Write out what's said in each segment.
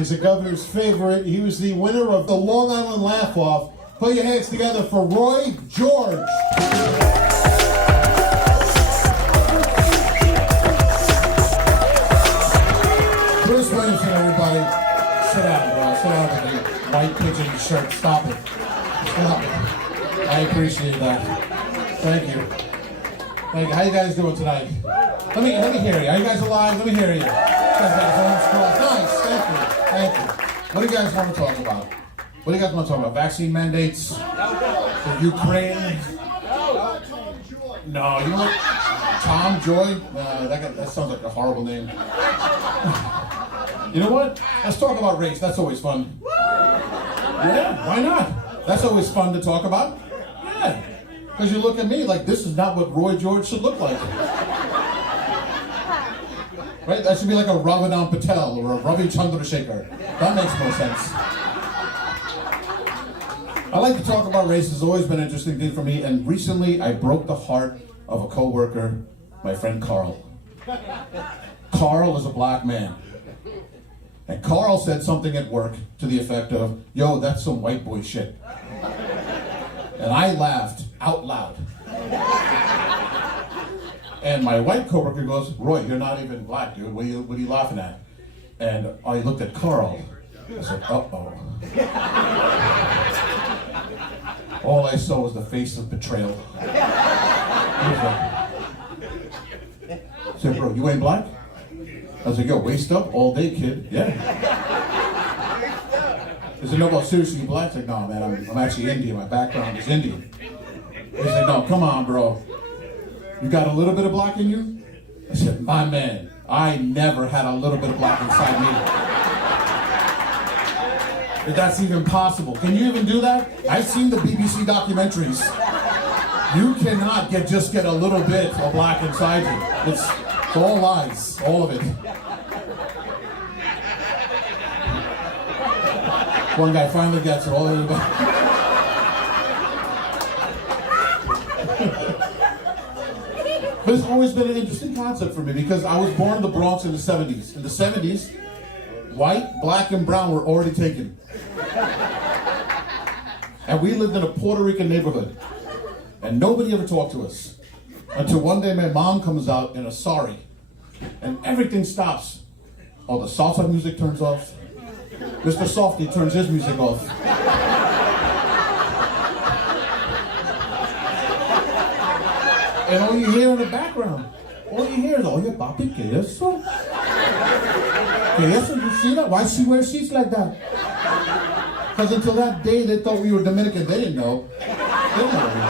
He's the governor's favorite. He was the winner of the Long Island Laugh-Off. Put your hands together for Roy George. Bruce Williamson, everybody. Sit down, bro. Sit down with your white pigeon shirt. Stop it. Stop it. I appreciate that. Thank you. Thank you. How you guys doing tonight? Let me hear you. Are you guys alive? Let me hear you. Nice. Thank you. Thank you. What do you guys want to talk about? What do you guys want to talk about? Vaccine mandates? The Ukraine? No, you know what? Tom Joy? That sounds like a horrible name. You know what? Let's talk about race. That's always fun. Yeah, why not? That's always fun to talk about. Yeah. Because you look at me like this is not what Roy George should look like. Right? That should be like a Ramadan Patel or a Ravi Chandrasekhar. That makes more sense. I like to talk about race. It's always been an interesting thing for me. And recently, I broke the heart of a coworker, my friend Carl. Carl is a black man. And Carl said something at work to the effect of, yo, that's some white boy shit. And I laughed out loud. And my white coworker goes, Roy, you're not even black, dude. What are you laughing at? And I looked at Carl. I said, uh-oh. All I saw was the face of betrayal. I said, bro, you ain't black? I was like, yo, waist up all day, kid. Yeah. He said, no, well, seriously, you black? I said, no, man, I'm actually Indian. My background is Indian. He said, no, come on, bro. You got a little bit of black in you? I said, my man, I never had a little bit of black inside me. If that's even possible. Can you even do that? I've seen the BBC documentaries. You cannot just get a little bit of black inside you. It's all lies, all of it. One guy finally gets it, all of it. But it's always been an interesting concept for me because I was born in the Bronx in the 70s. In the 70s, white, black, and brown were already taken. And we lived in a Puerto Rican neighborhood. And nobody ever talked to us. Until one day my mom comes out in a sari. And everything stops. All the salsa music turns off. Mr. Softy turns his music off. And all you hear in the background, all you hear is, oye, papi, ¿qué es eso? ¿Qué es eso? You see that? Why she wear sheets like that? Because until that day, they thought we were Dominican. They didn't know. They didn't know what we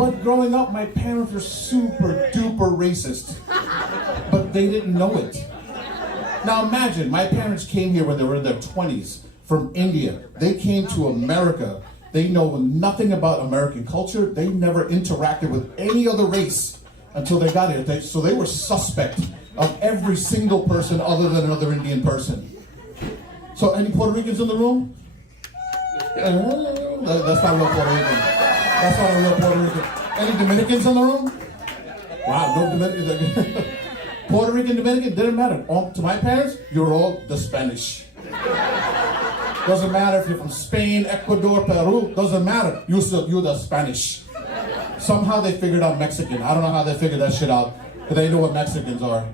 were. But growing up, my parents were super duper racist. But they didn't know it. Now imagine, my parents came here when they were in their 20s from India. They came to America. They know nothing about American culture. They never interacted with any other race until they got here. So they were suspect of every single person other than another Indian person. So any Puerto Ricans in the room? That's not a real Puerto Rican. That's not a real Puerto Rican. Any Dominicans in the room? Wow, no Dominicans. Puerto Rican, Dominican, didn't matter. To my parents, you're all the Spanish. Doesn't matter if you're from Spain, Ecuador, Peru, doesn't matter. You're the Spanish. Somehow they figured out Mexican. I don't know how they figured that shit out, but they know what Mexicans are.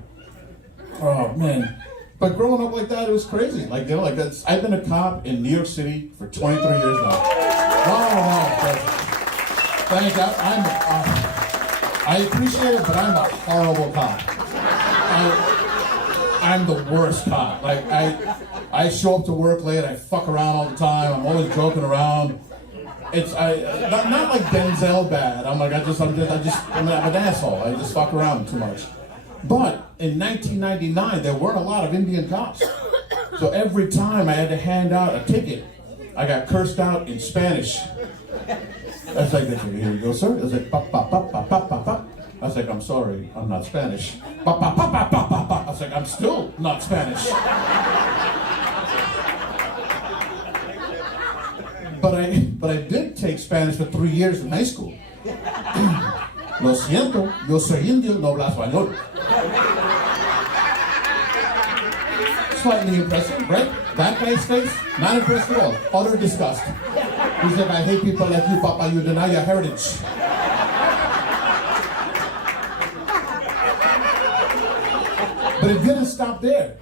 Oh, man. But growing up like that, it was crazy. Like, you know, like that's, I've been a cop in New York City for 23 years now. No. Thank God. I appreciate it, but I'm a horrible cop. I'm the worst cop. Like, I show up to work late, I fuck around all the time, I'm always joking around. It's not like Denzel bad. I'm an asshole. I just fuck around too much. But in 1999, there weren't a lot of Indian cops. So every time I had to hand out a ticket, I got cursed out in Spanish. I was like, here you go, sir. I was like, pop, pop, pop, pop, pop, pop, pop. I was like, I'm sorry, I'm not Spanish. Pop, pop, pop, pop, pop, pop, pop. I was like, I'm still not Spanish. But I did take Spanish for 3 years in high school. Lo siento, yo soy indio, no hablo español. slightly impressive, right? That guy's face, not impressed at all. Utter disgust. He's like, I hate people like you, Papa. You deny your heritage. But it didn't stop there.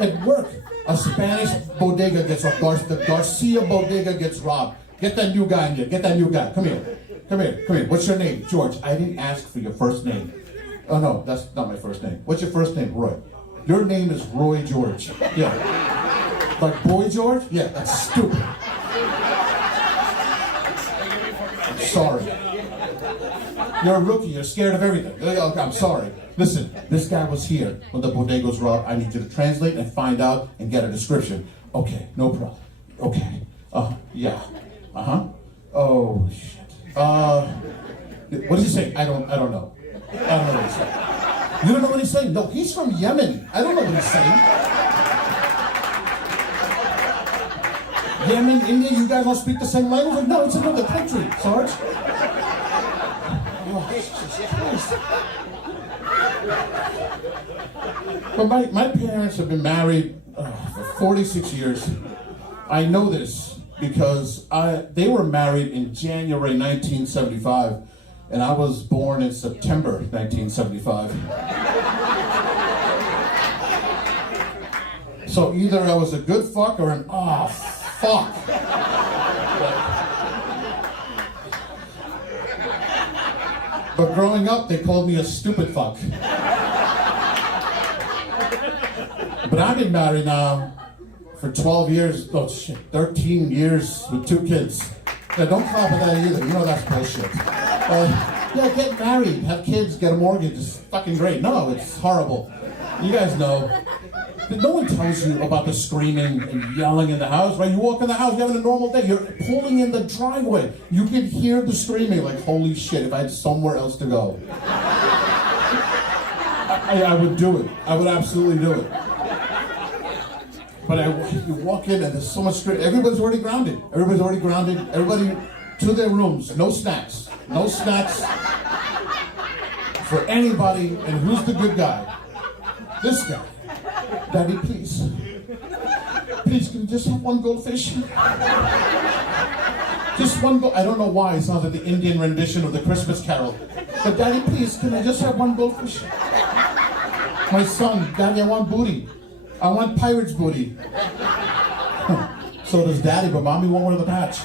At work, a Spanish bodega gets robbed. The Garcia bodega gets robbed. Get that new guy in here. Get that new guy. Come here. Come here. Come here. What's your name? George. I didn't ask for your first name. Oh, no, that's not my first name. What's your first name? Roy. Your name is Roy George. Yeah. Like Boy George? Yeah, that's stupid. I'm sorry. You're a rookie. You're scared of everything. Okay, I'm sorry. Listen, this guy was here when the bodega was robbed. I need you to translate and find out and get a description. Okay, no problem. Okay. Yeah. Uh-huh. Oh, shit. What did he say? I don't know. I don't know what he's saying. You don't know what he's saying? No, he's from Yemen. I don't know what he's saying. Yemen, India, you guys all speak the same language? No, it's another country, Sarge. Oh, Jesus Christ. But my parents have been married for 46 years. I know this because they were married in January 1975, and I was born in September 1975. So either I was a good fuck or an fuck. But growing up, they called me a stupid fuck. But I've been married now for 12 years, 13 years with 2 kids. Yeah, don't clap at that either, you know that's bullshit. Yeah, get married, have kids, get a mortgage, it's fucking great. No, it's horrible. You guys know. No one tells you about the screaming and yelling in the house, right? You walk in the house, you're having a normal day, you're pulling in the driveway. You can hear the screaming like, holy shit, if I had somewhere else to go. I would do it. I would absolutely do it. But you walk in and there's so much screaming. Everybody's already grounded. Everybody to their rooms. No snacks. No snacks for anybody. And who's the good guy? This guy. Daddy, please. Please, can you just have one goldfish? Just one I don't know why it sounds like the Indian rendition of the Christmas Carol. But Daddy, please, can I just have one goldfish? My son, Daddy, I want booty. I want pirate's booty. So does Daddy, but Mommy won't wear the patch.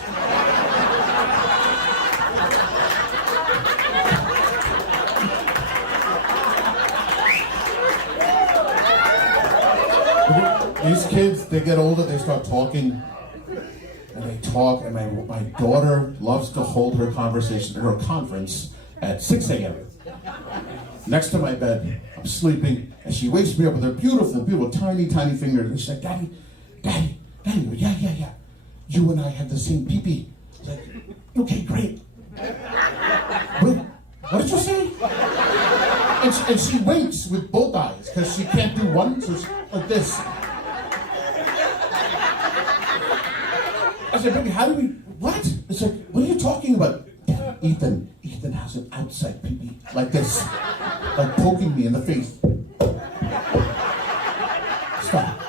These kids, they get older, they start talking, and they talk, and my daughter loves to hold her conversation, her conference, at 6 a.m. Next to my bed, I'm sleeping, and she wakes me up with her beautiful, tiny fingers, and she's like, Daddy, yeah. You and I had the same pee-pee. I was like, okay, great. Wait, what did you say? And she winks with both eyes, because she can't do one, so she's like this. I said, baby, how do we, what? It's like, what are you talking about? Ethan has an outside pee-pee, like this, like poking me in the face. Stop.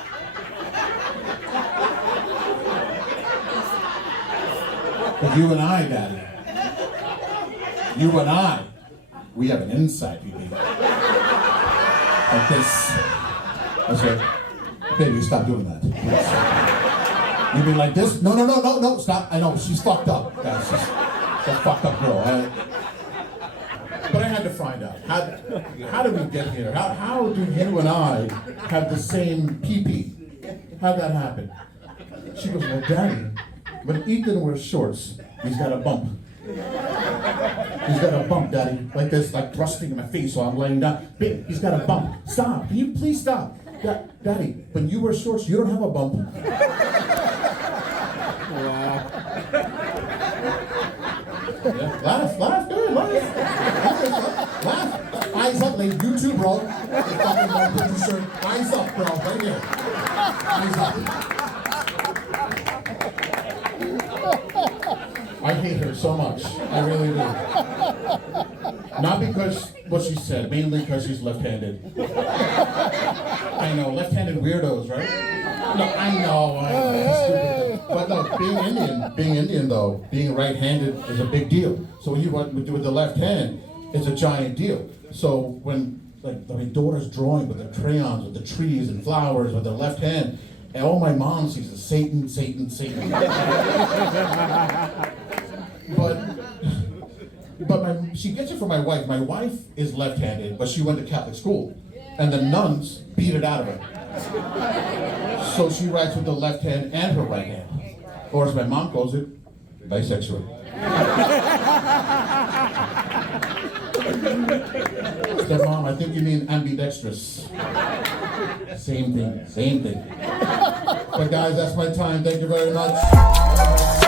But you and I, Daddy, we have an inside pee-pee. Like this. I said, baby, stop doing that. Please. You mean like this? No, stop. I know, she's fucked up. Guys, she's a fucked up girl. But I had to find out. How did we get here? How do you and I have the same pee-pee? How'd that happen? She goes, well, Daddy, when Ethan wears shorts, he's got a bump. He's got a bump, Daddy. Like this, like thrusting in my face while I'm laying down. Babe, he's got a bump. Stop. Can you please stop? Daddy, when you wear shorts, you don't have a bump. Wow. Yeah, laugh, good, laugh. Eyes up, like you too, bro. Eyes up, bro, right here. Eyes up. I hate her so much. I really do. Not because what she said, mainly because she's left-handed. I I know. Left-handed weirdos, right? No, I know. Stupid. But no, being Indian though, being right-handed is a big deal. So when you want with the left hand, it's a giant deal. So when my daughter's drawing with the crayons, with the trees and flowers with the left hand, and all my mom sees is Satan, Satan, Satan. But she gets it from my wife. My wife is left-handed, but she went to Catholic school, and the nuns beat it out of her. So she writes with the left hand and her right hand, or as my mom calls it, bisexual. Said, Mom, I think you mean ambidextrous. Same thing, same thing. But guys, that's my time. Thank you very much.